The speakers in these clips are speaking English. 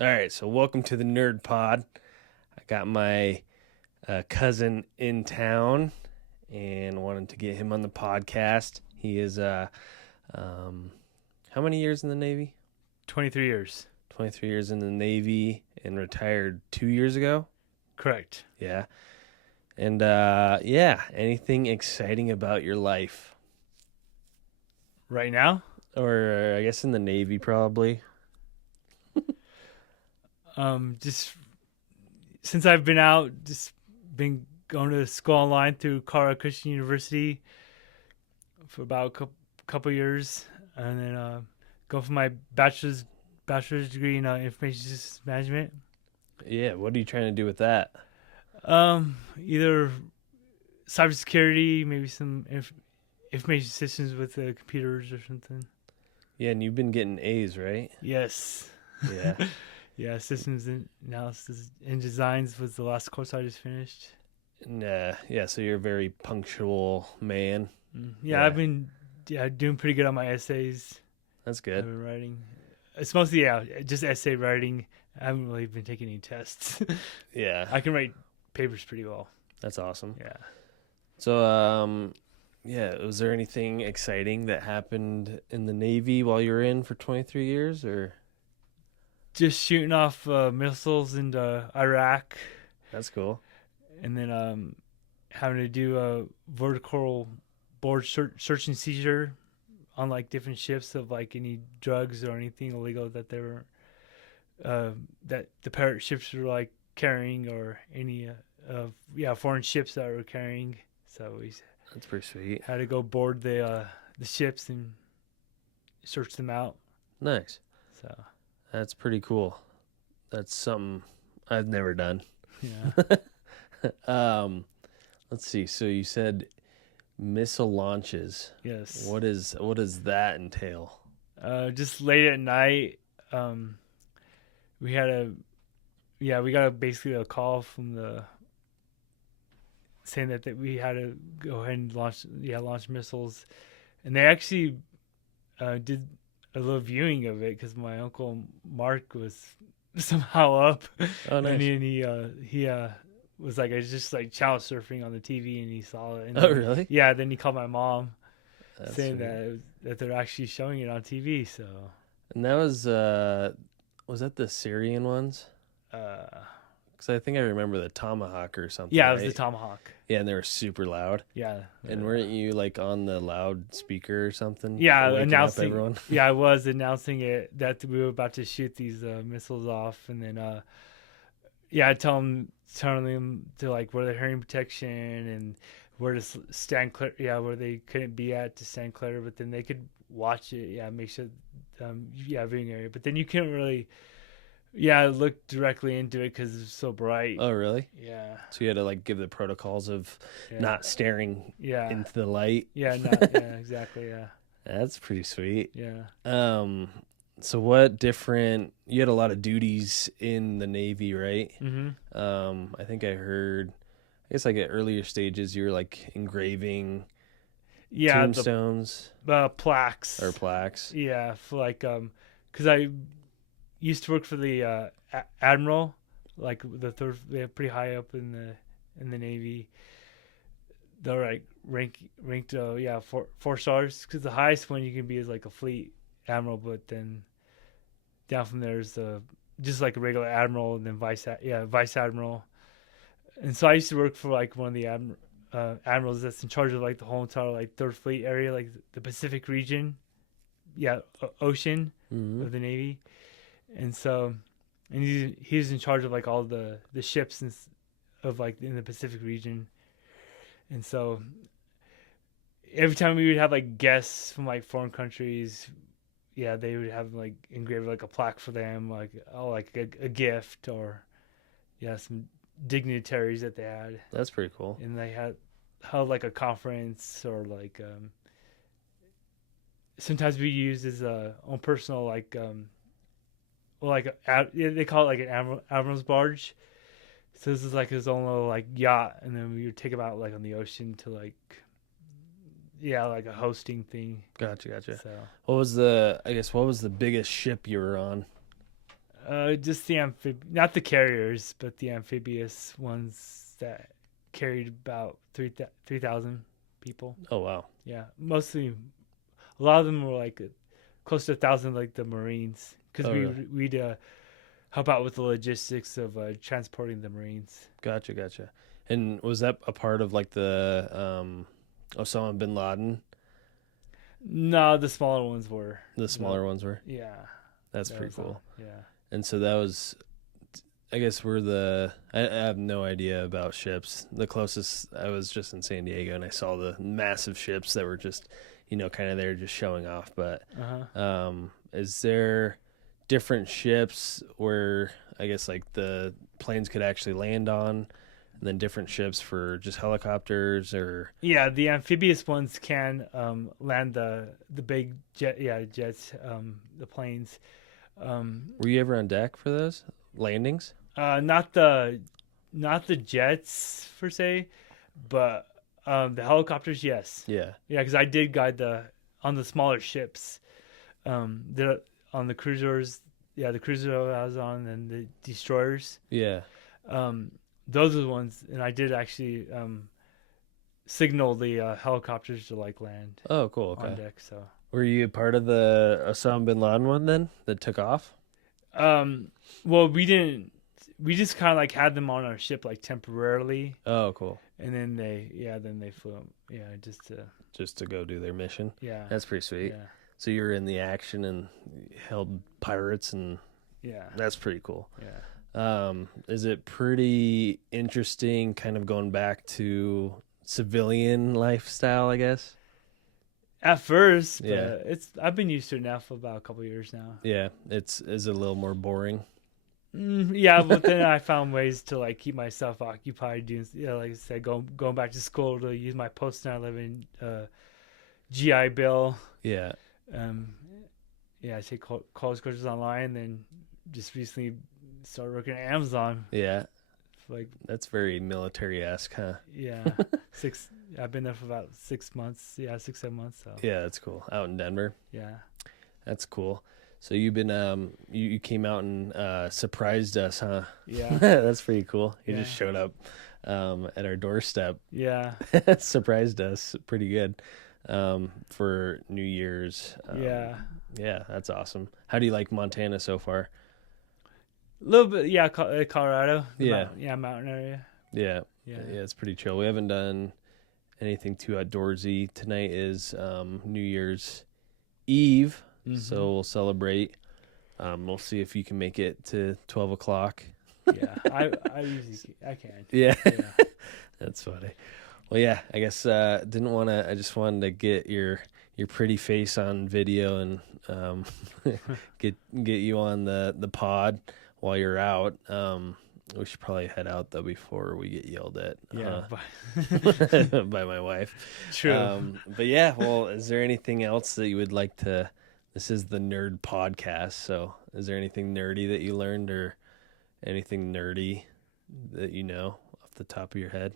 All right, so welcome to the Nerd Pod. I got my cousin in town and wanted to get him on the podcast. He is, how many years in the Navy? 23 years. 23 years in the Navy and retired 2 years ago. Correct. Yeah. And, anything exciting about your life? Right now? Or I guess in the Navy, probably. Just since I've been out, just been going to school online through Colorado Christian University for about a couple years, and then go for my bachelor's degree in information systems management. Yeah, what are you trying to do with that? Either cybersecurity, maybe some information systems with computers or something. Yeah, and you've been getting A's, right? Yes. Yeah. Yeah, systems analysis and designs was the last course I just finished. And, so you're a very punctual man. Yeah, I've been doing pretty good on my essays. That's I've good. been writing. It's mostly just essay writing. I haven't really been taking any tests. Yeah, I can write papers pretty well. that's awesome. Yeah. So, was there anything exciting that happened in the Navy while you were in for 23 years, or? Just shooting off missiles into Iraq, That's cool. and then having to do a vertical board search and seizure on like different ships of like any drugs or anything illegal that they were that the pirate ships were like carrying, or any foreign ships that were carrying. So we That's pretty sweet. had to go board the ships and search them out. Nice. So That's pretty cool. That's something I've never done. yeah. Let's see. So you said missile launches. Yes. What does that entail? Just late at night, we got basically a call from the saying that we had to go ahead and launch missiles, and they actually did a little viewing of it because my uncle Mark was somehow up. Oh, nice. And he was like, I was just like channel surfing on the TV, and he saw it. And Oh, really? Yeah. Then he called my mom, That's saying sweet. that they're actually showing it on TV. So, And that was that the Syrian ones? Because I think I remember the Tomahawk or something. yeah, it was right? the Tomahawk. Yeah, and they were super loud. Yeah. And weren't you like on the loudspeaker or something? Yeah, waking up announcing. everyone. Yeah, I was announcing it that we were about to shoot these missiles off, and then telling them to like where they're hearing protection and where to stand clear. Yeah, where they couldn't be at to stand clear, but then they could watch it. Yeah, make sure. Viewing area, but then you couldn't really. Yeah, look directly into it because it's so bright. Oh, really? Yeah. So you had to like give the protocols of Yeah. not staring Yeah. into the light. Yeah. Yeah. Exactly. Yeah. That's pretty sweet. Yeah. So what different? You had a lot of duties in the Navy, right? Mm-hmm. I think I heard. I guess like at earlier stages, you were like engraving Yeah. tombstones The plaques. or plaques. Yeah, for like because I used to work for the admiral, like the third. They're pretty high up in the Navy. They're like ranked 4 stars, because the highest one you can be is like a fleet admiral, but then down from there is just like a regular admiral, and then vice admiral. And so I used to work for like one of the admirals that's in charge of like the whole entire like third fleet area, like the Pacific region, ocean of the Navy. And so, and he's in charge of like all the ships of like in the Pacific region. And so every time we would have like guests from like foreign countries, they would have like engraved like a plaque for them, like a gift, or some dignitaries that they had. That's pretty cool. And they held like a conference, or like sometimes we used as own personal like they call it like an admiral's barge. So this is like his own little like yacht, and then we would take him out like on the ocean to like like a hosting thing. Gotcha. So What was the biggest ship you were on? Just the not the carriers, but the amphibious ones that carried about 3,000 people. Oh wow. Yeah, mostly a lot of them were like close to 1,000, like the Marines, because Really? we'd help out with the logistics of transporting the Marines. Gotcha. And was that a part of like the Osama bin Laden? No, the smaller ones were. The smaller ones were. Yeah, That's that pretty was cool. Yeah. And so that was, I guess I have no idea about ships. The closest, I was just in San Diego and I saw the massive ships that were just, kind of there just showing off. But is there different ships where I guess like the planes could actually land on, and then different ships for just helicopters or? Yeah, the amphibious ones can land the big jets, the planes. Were you ever on deck for those landings? Not the jets per se, but the helicopters, yes. Yeah. Yeah, because I did guide on the smaller ships, on the cruisers. Yeah, the cruiser I was on, and the destroyers. Yeah. Those are the ones, and I did actually signal the helicopters to like land. Oh, cool. Okay. On deck. So. Were you part of the Osama bin Laden one then that took off? Well, we didn't. We just kind of like had them on our ship like temporarily. Oh, cool. And then they flew them. Yeah, just to go do their mission. Yeah, that's pretty sweet. Yeah. So you were in the action and held pirates, and that's pretty cool. Yeah. Is it pretty interesting, kind of going back to civilian lifestyle, I guess? At first, but yeah, I've been used to it now for about a couple of years now. Yeah, is it a little more boring? Yeah, but then I found ways to like keep myself occupied doing, like I said, going back to school to use my post-9/11 GI Bill. Yeah. I take college courses online, then just recently started working at Amazon. Yeah. Like that's very military-esque, huh? Yeah. I've been there for about 6 months. Yeah, 6-7 months. So. Yeah, that's cool. Out in Denver. Yeah. That's cool. So you've been you came out and surprised us, huh? Yeah. That's pretty cool. You just showed up at our doorstep. Yeah. Surprised us pretty good for New Year's. Yeah, that's awesome. How do you like Montana so far? A little bit, yeah. Colorado. Mountain area. Yeah, it's pretty chill. We haven't done anything too outdoorsy. Tonight is New Year's Eve. So we'll celebrate. We'll see if you can make it to 12 o'clock. Yeah, I usually can. Yeah. That's funny. Well, yeah, I guess I just wanted to get your pretty face on video and get you on the pod while you're out. We should probably head out though before we get yelled at. Yeah, by my wife. True. But yeah, well, is there anything else that you would like to? This is the Nerd Podcast, so is there anything nerdy that you learned or anything nerdy that you know off the top of your head?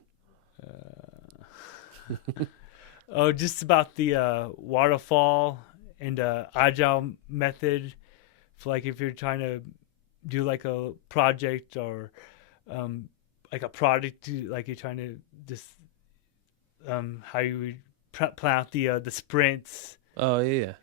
Just about the waterfall and agile method for like if you're trying to do like a project or like a product, like you're trying to just how you would plan out the sprints. Oh yeah.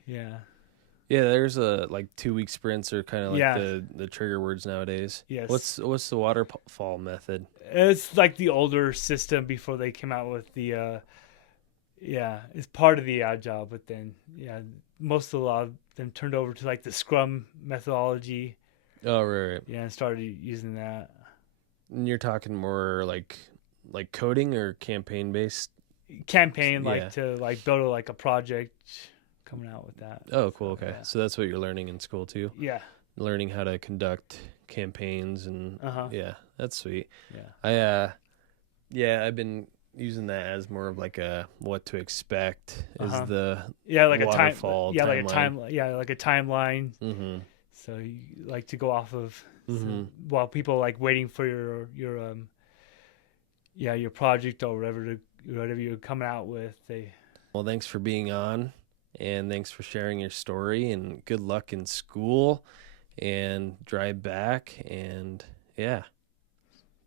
Yeah, there's a like 2-week sprints are kind of like the trigger words nowadays. Yes. What's the waterfall method? It's like the older system before they came out with the it's part of the agile, but then a lot of them turned over to like the Scrum methodology. Oh right. Yeah, and started using that. And you're talking more like coding or campaign based? Campaign, to like build a project. Coming out with that. Oh, cool. Okay. So that's what you're learning in school too? Yeah. Learning how to conduct campaigns and yeah, that's sweet. Yeah. I've been using that as more of like a what to expect is the like waterfall timeline. Like a timeline. Mm-hmm. So you like to go off of while people like waiting for your project or whatever you're coming out with. Well, thanks for being on. And thanks for sharing your story and good luck in school. and drive back. And yeah,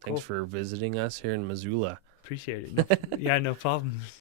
Cool. thanks for visiting us here in Missoula. Appreciate it. No, yeah, no problem.